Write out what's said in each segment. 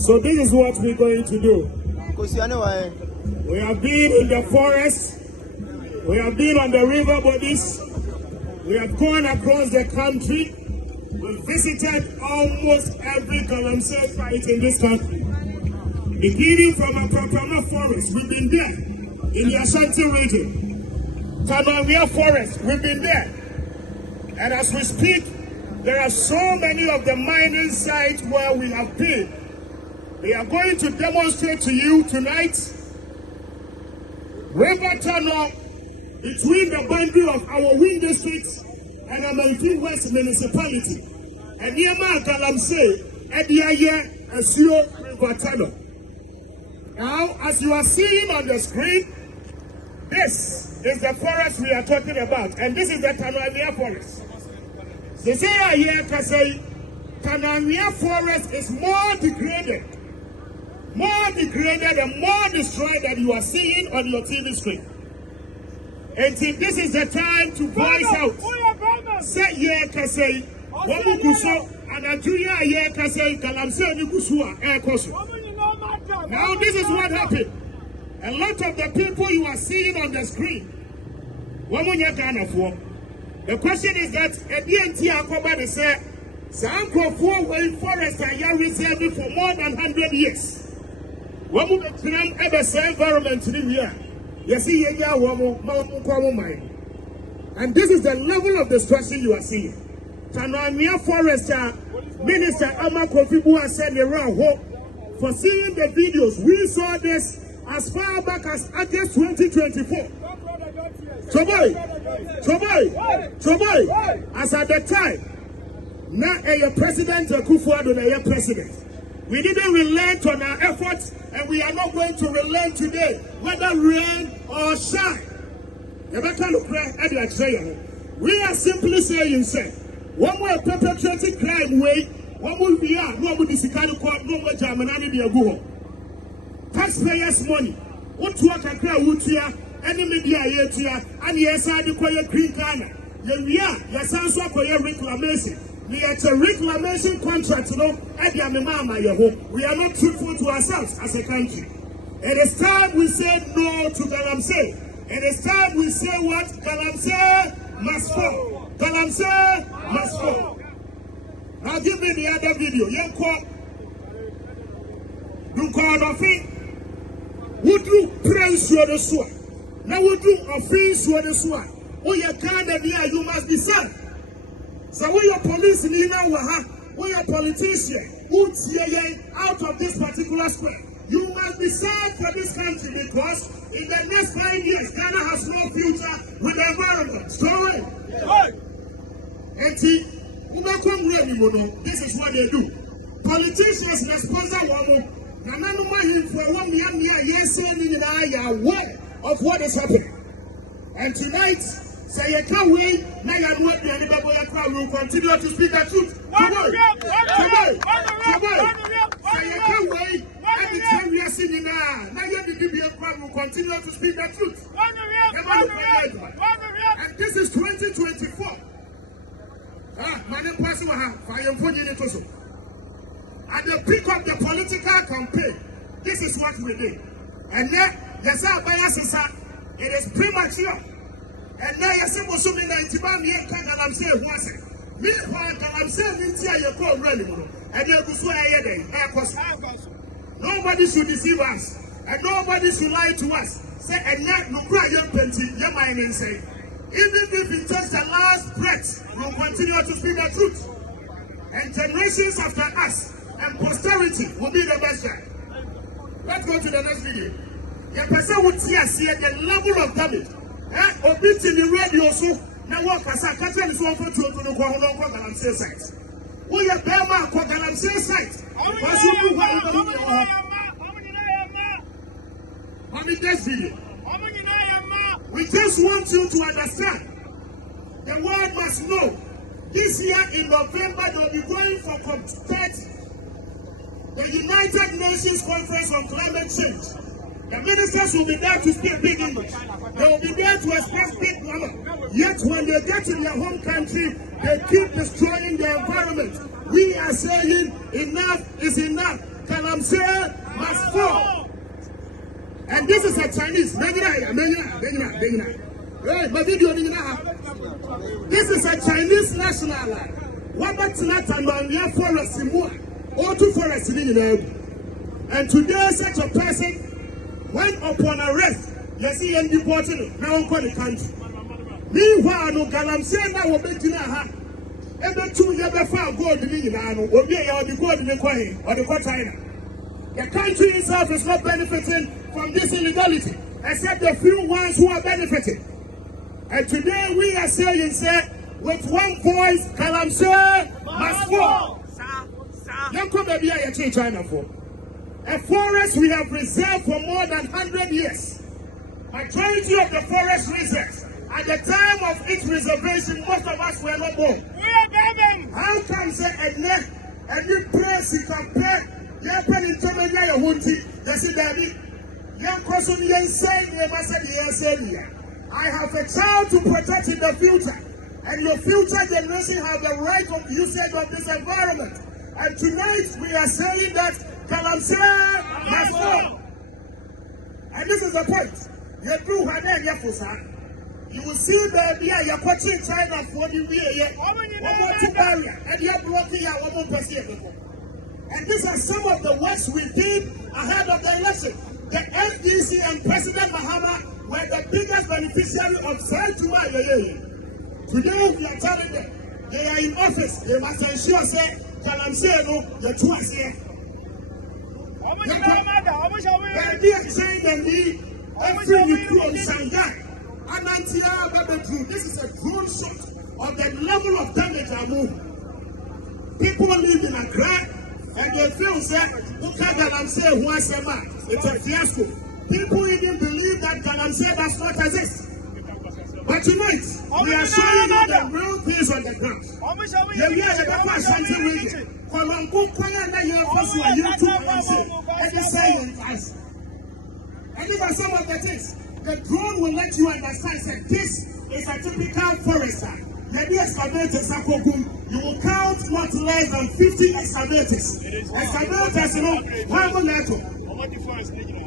So this is what we're going to do. We have been in the forest. We have been on the river bodies. We have gone across the country. We visited almost every Galamsey site in this country. Beginning from Apapama Forest, we've been there. In the Ashanti region. Tanawia Forest, we've been there. And as we speak, there are so many of the mining sites where we have been. We are going to demonstrate to you tonight River Tunnel between the boundary of our wind districts and Amanfi West Municipality. And near Galamsey, Ediaye, Asio River Tunnel. Now, as you are seeing on the screen, this is the forest we are talking about, and this is the Tanawia Forest. They say here, Tanawia Forest is more degraded and more destroyed than you are seeing on your TV screen. And this is the time to voice out. Say yeah, Kasei, Wamu Kuso, and Atuya yeah, Kasei, Galamsey ni Kusua, Air Koso. Now this is what happened. A lot of the people you are seeing on the screen, Wamunya Ghana for. The question is that at the NT Akoba they say, Sanko for way forest and ya reserved for more than 100 years. Wamu Betram ever say environment in here. You see ya Wamu Kwamu mine. And this is the level of destruction you are seeing. Tanawia Forest Minister Ama Kofibu has said around hope for seeing the videos. We saw this as far back as August 2024. Choboy, as at the time, now a President Kufuor na a president. We didn't relent on our efforts, and we are not going to relent today, whether rain or shine. We are simply saying, sir, one more perpetrating crime way, one more we are, no more discarded court, no more Germany be a go. Taxpayers' money, what work a crowd would here, any media here, and yes, I declare green Ghana. We are, yes, I saw for your reclamation. We are a reclamation contract, we are not truthful to ourselves as a country. It is time we say no to Galamsey. It is time we say what? Galamsey must fall. Galamsey must fall. Now give me the other video. You call nothing. Would you praise your sword? Now would you offense your sword? Oh, you can't you must be served. So we are police in Waha, we are politicians who out of this particular square. You must be served for this country because in the next 5 years, Ghana has no future with the environment. Sorry. This is what they do. Politicians responsible are aware of what is happening. And tonight, say you can't wait, now you are not the anybody will continue to speak the truth. Say you can't wait, every time we are singing now you will continue to speak the truth. And this is 2024. My name is at the peak of the political campaign, this is what we did. And then, it is premature. And now, you say, Galamsey was it. Meanwhile, Galamsey didn't see your call really. And you go nobody should deceive us. And nobody should lie to us. Say, and yet, no cry, your penty, your mind, and say, even if it takes the last breath, we'll continue to speak the truth. And generations after us and posterity will be the best guy. Let's go to the next video. The person would see us here the level of damage. Obiti the radio so now what can say catch is one for to no go on Galamsey site. We are Bema ko Galamsey site. Because you this video. We just want you to understand. The world must know. This year in November they will be going for COP30. The United Nations Conference on Climate Change. The ministers will be there to speak big English. They will be there to express big grammar. Yet when they get to their home country, they keep destroying the environment. We are saying enough is enough. Galamsey must fall. And this is a Chinese. This is a Chinese national line. And today, such a person, when upon arrest, you see him deported now on the country. Meanwhile, no Galamsey now will be Tina. Every 2 years before gold in the will be the gold in the coin or the China. The country itself is not benefiting from this illegality, except the few ones who are benefiting. And today we are saying, with one voice, Galamsey must fall. China for a forest we have reserved for more than 100 years. Majority of the forest reserves, at the time of its reservation, most of us were not born. How can say a new place you compare? I have a child to protect in the future, and your future generation have the right of usage of this environment. And tonight we are saying that Galamsey must fall. And this is the point. You will see that you're watching China for the year. And you're blocking our own person. And these are some of the works we did ahead of the election. The NDC and President Mahama were the biggest beneficiary of July. Today we are telling them they are in office. They must ensure say Galamsey no the two are here. They are saying that every recruit in Shanghai, this is a drone shot of the level of damage are moving. People live in Accra. And they feel that Galamsey once a man, it's a fiasco. People even believe that Galamsey does not exist. But tonight, we are showing you the real things on the ground. And even some of the things, the drone will let you understand that this is a typical forester. Maybe excavators, you will count not less than 50 excavators. Excavators, one more letter.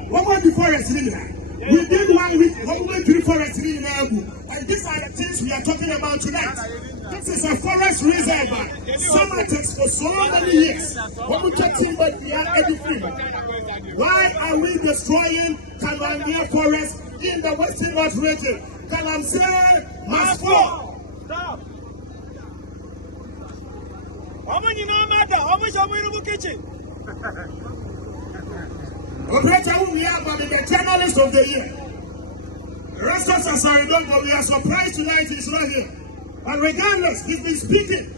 One more forest linear. Within 1 week, 1 more 3 forest linear. And these are the things we are talking about tonight. This is a forest reserve. Summer takes for so many years. Why are we destroying Galamsey forest in the Western North region? Galamsey must fall. Stop. How many no matter? How much are we in the kitchen? Operator, we are the journalist of the year. The rest of us are done, but we are surprised tonight he's not here. But regardless, he's been speaking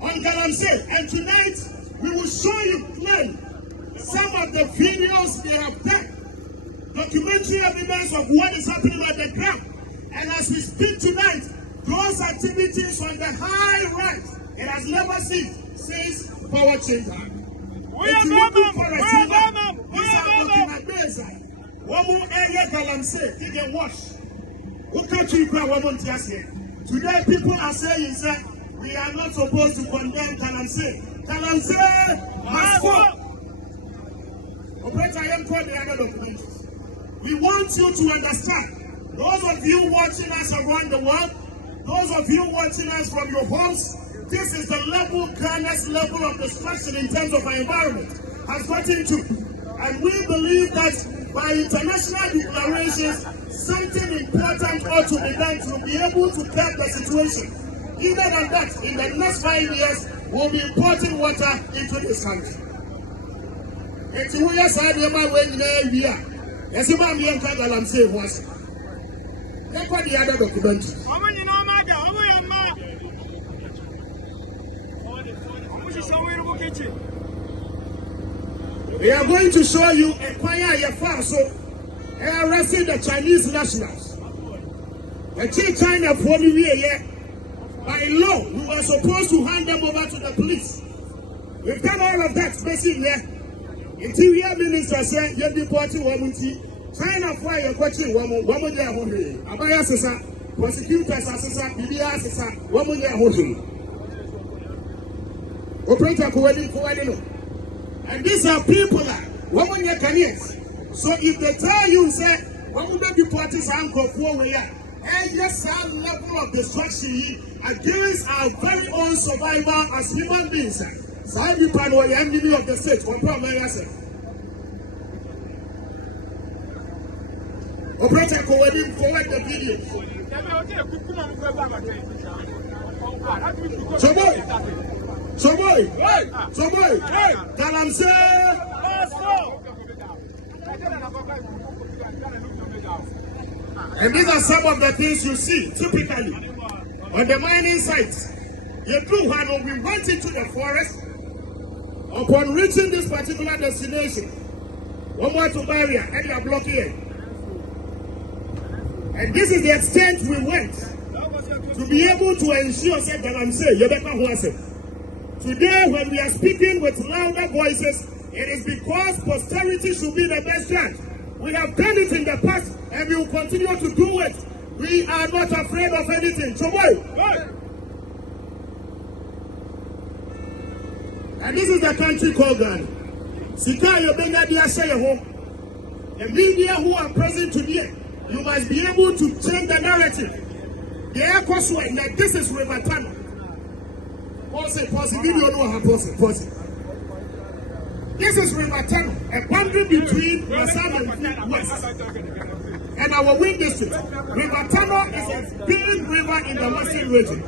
on Galamsey, and tonight we will show you clearly some of the videos they have done, documentary evidence of what is happening at the ground. And as we speak tonight, those activities on the high rise, it has never seen since power change. We are looking for a Galamsey, he can wash. Today people are saying that we are not supposed to condemn Galamsey. Galamsey must fall. Operator, I am called the other documentaries. We want you to understand, those of you watching us around the world, those of you watching us from your homes, this is the level, Ghana's level of destruction in terms of our environment has gotten to. And we believe that by international declarations, something important ought to be done to be able to curb the situation. Either than that, in the next 5 years, we'll be importing water into this country. It's who you said you might wait in a year. Yes, you might be in Galamsey once. Look what the other documentary. We are going to show you a choir Yafaso arresting the Chinese nationals. The China for the year. By law, we were supposed to hand them over to the police. We've done all of that basically. Interior Minister said, you're deporting Wamunti. China for your question, one year hungry. Abaya Sisa, prosecutors Assisa, Bibia Sisa, 1 year hungry. Operator Kuwadi. And these are people that 1 year careers. So if they tell you, say, what would be parties uncle for we are? And yes, some level of destruction against our very own survival as human beings. So I be part of the enemy of the state. What problem I say? Operator Kuwadi, forward the video. So boy, Galamsey. And these are some of the things you see typically on the mining sites. You do when we went into the forest. Upon reaching this particular destination, one more to barrier and you are blocking it. And this is the extent we went to be able to ensure that Galamsey, today, when we are speaking with louder voices, it is because posterity should be the best judge. We have done it in the past, and we will continue to do it. We are not afraid of anything. So and this is the country called Ghana. The media who are present today, you must be able to change the narrative. The air course that this is River Tunnel. Pause. Video no have pause. This is River Tunnel, a boundary between Masam and West, and our wind district. River Tunnel is a big river in the Western region.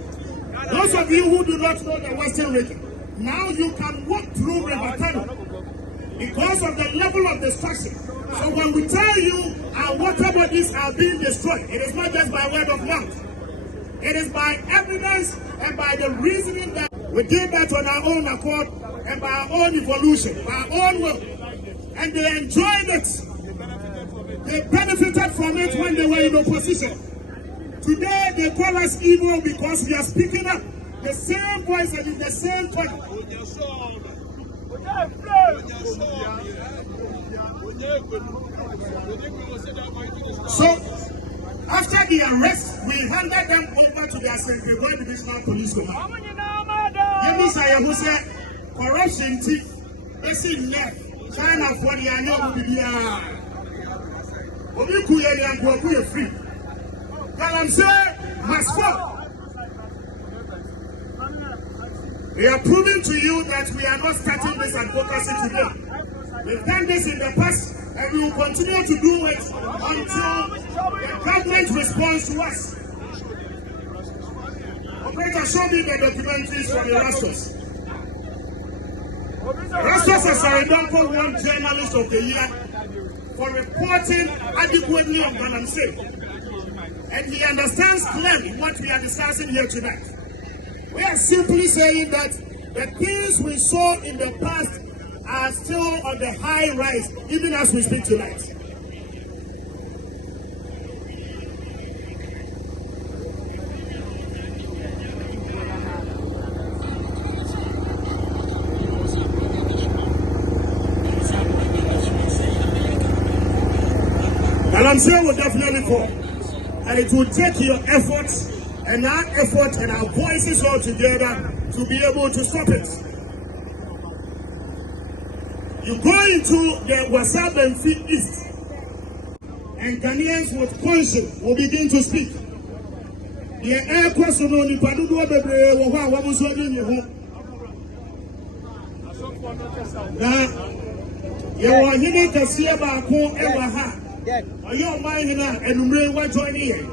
Those of you who do not know the Western region, now you can walk through River Tunnel because of the level of destruction. So when we tell you our water bodies are being destroyed, it is not just by word of mouth. It is by evidence and by the reasoning that we did that on our own accord and by our own evolution, by our own will. And they enjoyed it. They benefited from it when they were in opposition. Today they call us evil because we are speaking up the same voice and in the same tone. So, after the arrest, we handed them over to the Assembly Divisional Police Command. Who said corruption is in left. China for the annual free. Galamsey must fall. We are proving to you that we are not starting this advocacy today. We've done this in the past and we will continue to do it until the government responds to us. Operator, show me the documentaries from the Rastos. Rastos has won Journalist of the Year for reporting adequately on Galamsey. And he understands clearly what we are discussing here tonight. We are simply saying that the things we saw in the past are still on the high rise, even as we speak tonight. Galamsey will definitely fall, and it will take your efforts and our effort and our voices all together to be able to stop it. You go into the Wasab and Fit East, and Ghanaians with conscience will begin to speak. The air question on the Padudu Bebre, now, you are here to see about who ever had. Are you mind and Ray were joining here?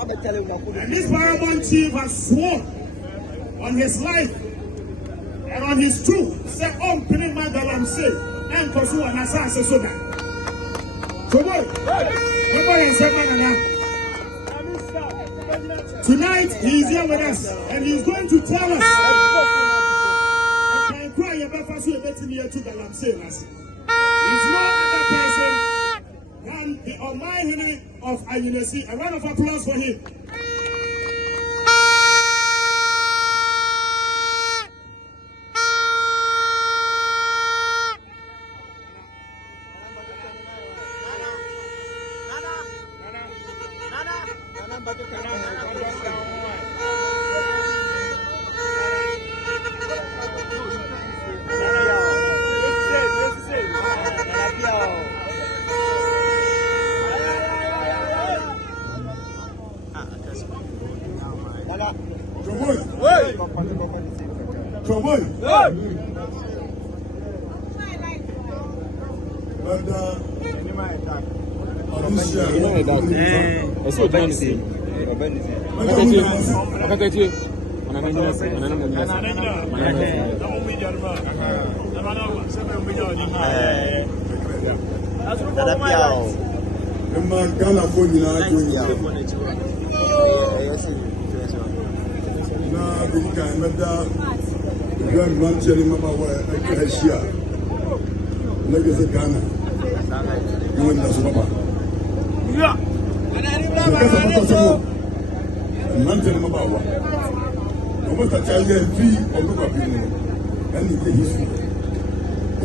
And this paramount chief has sworn on his life and on his truth, say, "Oh, Pinema Galamsey, and Kosu and Assassin Soda." So what? Tonight he is here with us, and he is going to tell us. He's no other person than the Almighty of Ayunesi. A round of applause for him.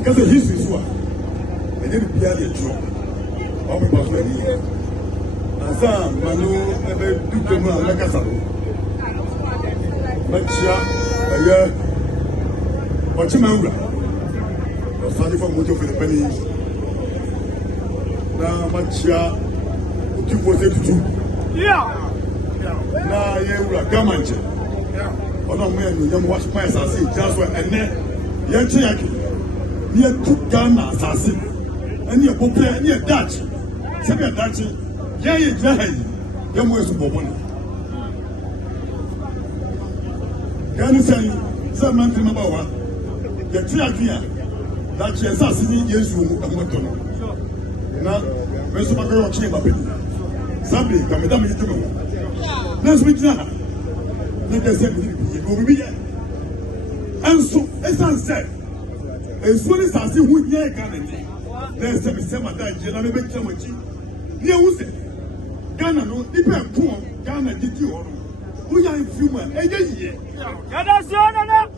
Because the history is what I didn't be at the job. All the past 20 years. And some Manu ever do to me like a son. But a year. But you remember, was starting from Mojo for the penny. Now, much what you was able to do. Yeah. Now, you are Galamsey. I don't mean you watch my assassin just for and then you're near to Ghana assassin, and your book and your Dutch. Second Dutch, yeah, you're more super money. Can you say some man to Mabawa? The Tiakia, that she assassin, yes, you are not done. Now, when some girl came up in somebody come down to me. Let's meet now. Let us say, we be here. And so, as I said, as soon as I see who here can there's a semi that Jenna make so much. Near who said, Ghana no, depend poor, Ghana did you all. We are in few men, a year. Ghana,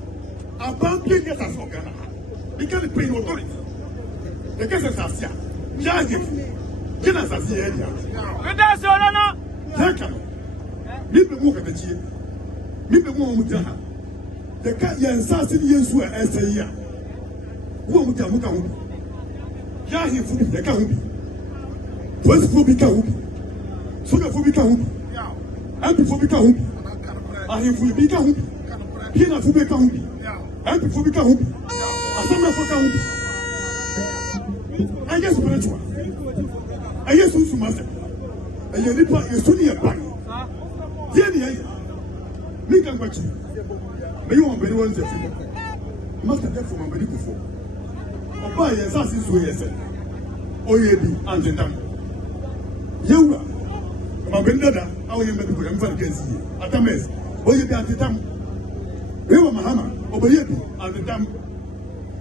about 10 years as for Ghana. Because the pain authority. The cases are here. Yahi, Ghana as here. Ghana, Yakano. People move at the chief. People move with her. The cat yan sassy years were as a year. Who would come? Yahi for the Kahubi. First for Bikahubi. Sugar for Bikahubi. And before Bikahubi. I have for Bikahubi. Pina for Bikahubi. And before Bikahubi. A summer for Kahubi. I guess spiritual. I guess who's master. And your nipper is only a bag. Jenny, me can watch you. But you want very well to master that for my medical for. Buy a sausage way, yes, or ye be under them. You are my vendor, I will make good and for against you. At a mess, or you got the time. We were Mahama, over ye be under them.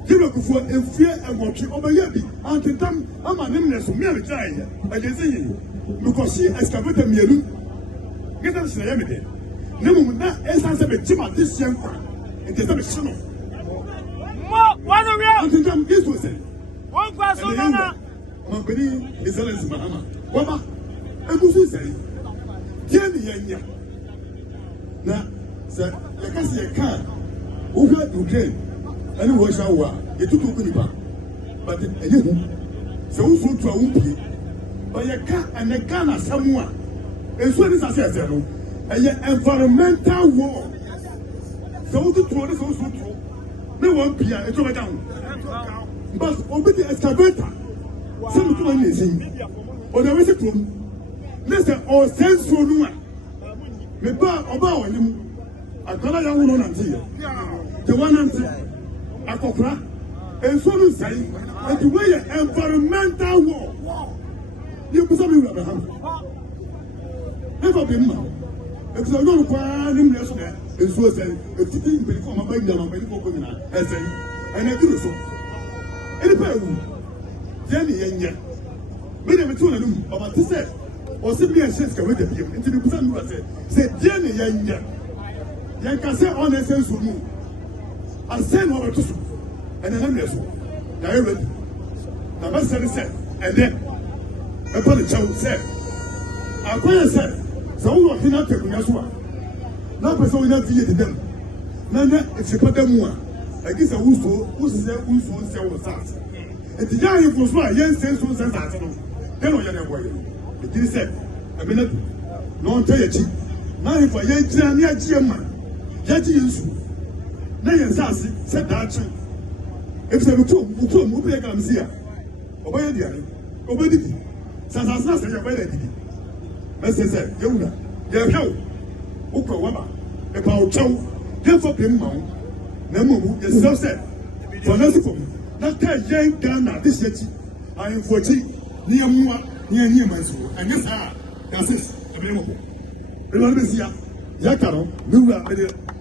You look for a fear and watching over ye be under them. I'm an illness of merely trying. I can see you because she excavated me a room. Get us the everything. No, not as I said, but this young one, it is a mission. One of you, and this was it. One person, Mabini is a lesson, Mahama. Waba, and who is saying, Jenny, now, sir, like I see a car who had Ukraine, and who was our, it took Kunipa, but a young, so who to a whoopie, by a car and a gun as someone, as well as I said, an environmental war. So to throw this also true. No one be a trouble down. But over the excavator, some to one is in. Or there is a problem. Listen, or sense for no one. The bar about him. I got a young one until the one until a copra. And so to say, and the way environmental war. You put something with a hand. Never been mad. Because I don't require him yesterday. And so I said, if you think before my bike down, I'm ready for coming out. I said, and I do so. Any pair of Jenny and yet. Many of them about to say, or simply a chance to wait a few into the person who said, Jenny and yet. Yan can say on a sense of move. I send over to you. And then there's one. Now you're ready. Now, that's what I said. And then, I put a child said, I put a said. So we are here to Yasua. Now, person will not be them. Nana, if you put them one, I guess I who's there, who's that. And the young was why, yes, sense was that. Then we are going. It is said, a minute, no one tell you. Now, if I ain't near German, Yaji is. Nay, Sassy said that. If they were two, who play Galamsey, obey the other, obey the Sasas, and your wedding. As I said, Yona, their help, Uka Waba, about Chow, therefore, Pimmo, Nemo, the self said, for nothing. Not tell young Ghana this yet. I am 40 near Mua, near my school, and yes, that's it. Available. Elosia, Yakaro, Lura,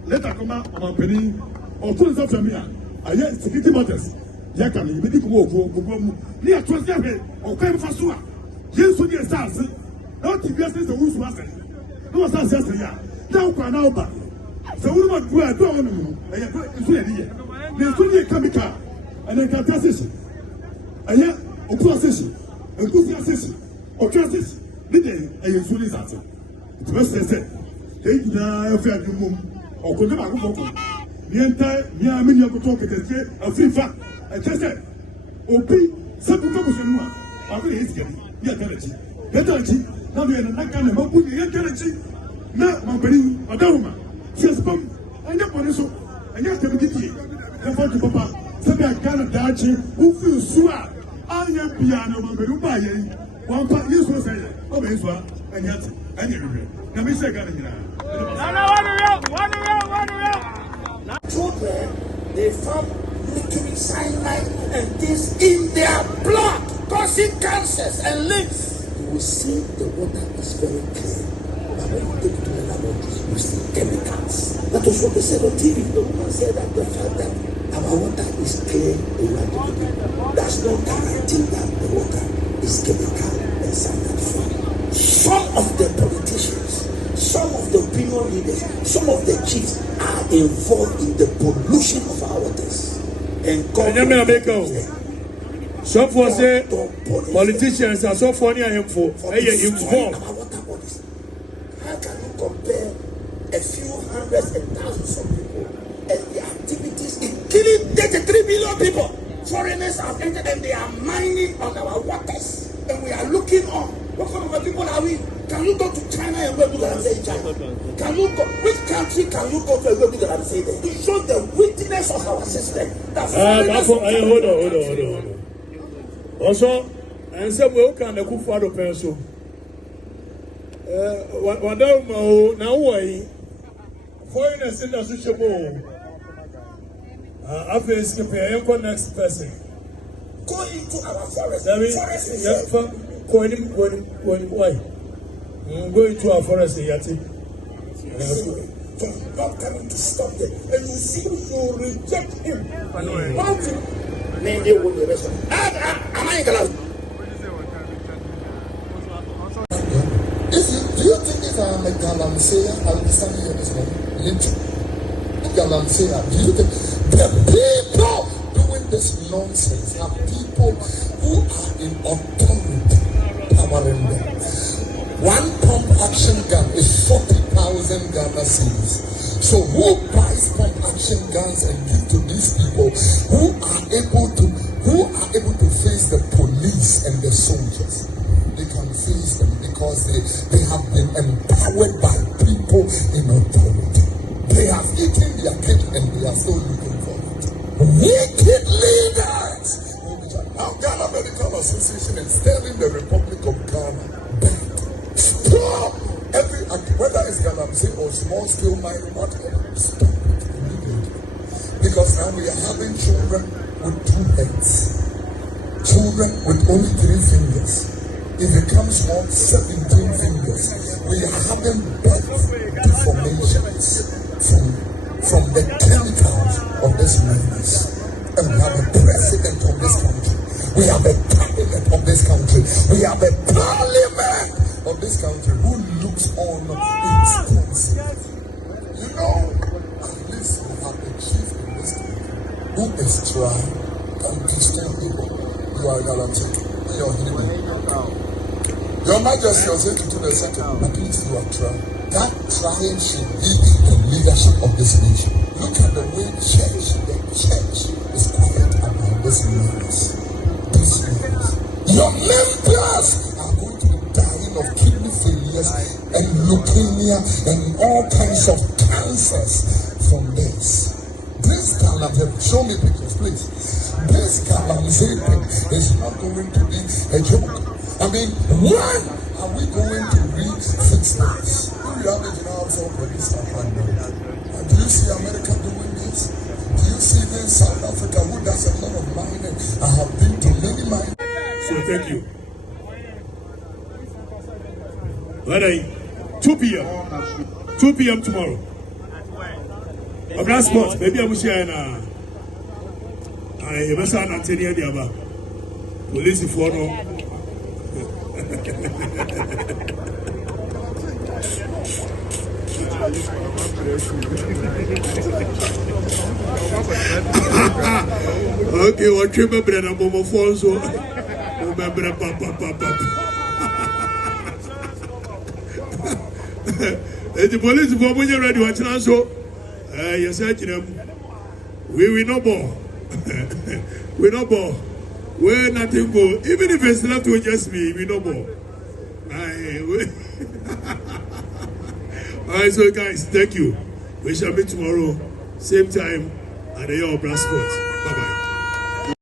letter come out of my penny, or tools of me. I get security matters. Yakami, we did walk, near Twitter, or came for Sua. Yes, to the stars. Not the best is the who's master. No, that's yesterday. Now, now, but so we want to go at all. I am ready. There's only a chemical. And then can transition. And yet, a procession, a good transition, or transition, did they a useful answer? It was said, they now fair to move or could never go. The entire Yamini of talk at a free fact. I just said, Opi, some proposition one. I really is getting Yatarchi. Yatarchi, now they are not going to put the Yatarchi. Now, my penny, a doma. Yes, come, and your police, and your committee. Therefore, to Papa. Sabi akana dachi ufi usua anya piano maberuba ye wampa yesu say o be usua anyati anya rebe na me say gana nyina na children they found liquid cyanide and this in their blood causing cancers and limbs. You will see the water is very clear, but when you take it to the laboratory you see chemicals. That was what they said on TV. No one said that the fact that our water is clear, that's not guarantee that the water is chemical and cyanide free. Some of the politicians, some of the opinion leaders, some of the chiefs are involved in the pollution of our waters. And God some for say politicians are so funny and for involved. Our water bodies. How can you compare a few hundreds and thousands of people and the activities in killing 33 million people? Foreigners have entered and they are mining on our waters, and we are looking on. What kind of people are we? Can you go to China and go to Galamsey in China? Can you go? Which country can you go to and go to Galamsey there? To show the weakness of our system. Hold on. Also, and some will can the cook for the person. What now? Why? Foreigners in the social. After skipping, next person. Go into our forest. Why? Go into our forest, Yati. God coming to stop them. And you see, you reject him. Name you will be rest. Am I allowed? Do you think if I am a Galamsey, I will be standing here this morning? Galamsey, do you think the people doing this nonsense are people who are in authority powering them? One pump action gun is 40,000 Ghana cedis. So who buys pump action guns and give to these people who are able to face the police and the soldiers? They can face them because they have been empowered by people in authority. They have eaten their cake and they are still looking for it. Wicked leaders! Now Ghana Medical Association is telling the Republic of Ghana that stop whether it's Galamsey or small scale mining, whatever, stop it immediately. Because now we are having children with 2 heads, children with only 3 fingers. If it comes more, 17 fingers. We are having birth deformations from the chemicals of this madness. And we have a president of this country. We have a cabinet of this country. We have a parliament of this country who looks on instances. You know, at least we have a chief in this country who is trying and destroying people. You are Galamsey. You are Your Majesty was saying to do the second. Ability you are trying. That trying should be the leadership of this nation. Look at the way the church is quiet about this news. Your members are going to be dying of kidney failures and leukemia and all kinds of cancers from this. This Galamsey, show me pictures, please. This Galamsey is not going to be a joke. I mean, when are we going to reach 6 days? We are making ourselves pretty stuff right now. Do you see America doing this? Do you see this South Africa who does a lot of mining? I have been to many mines. So thank you. Ready? 2 p.m. 2 p.m. tomorrow. Of that spot, maybe I will share na. I must have not any idea about police for no. Okay, what you remember na bomo fonso. Remember papa. The police for when you ready watch now so. Yes, we will not ball. We not ball. We're nothing ball. Even if it's left to just me, we no ball. Alright, so guys, thank you. We shall meet tomorrow, same time at the Sport.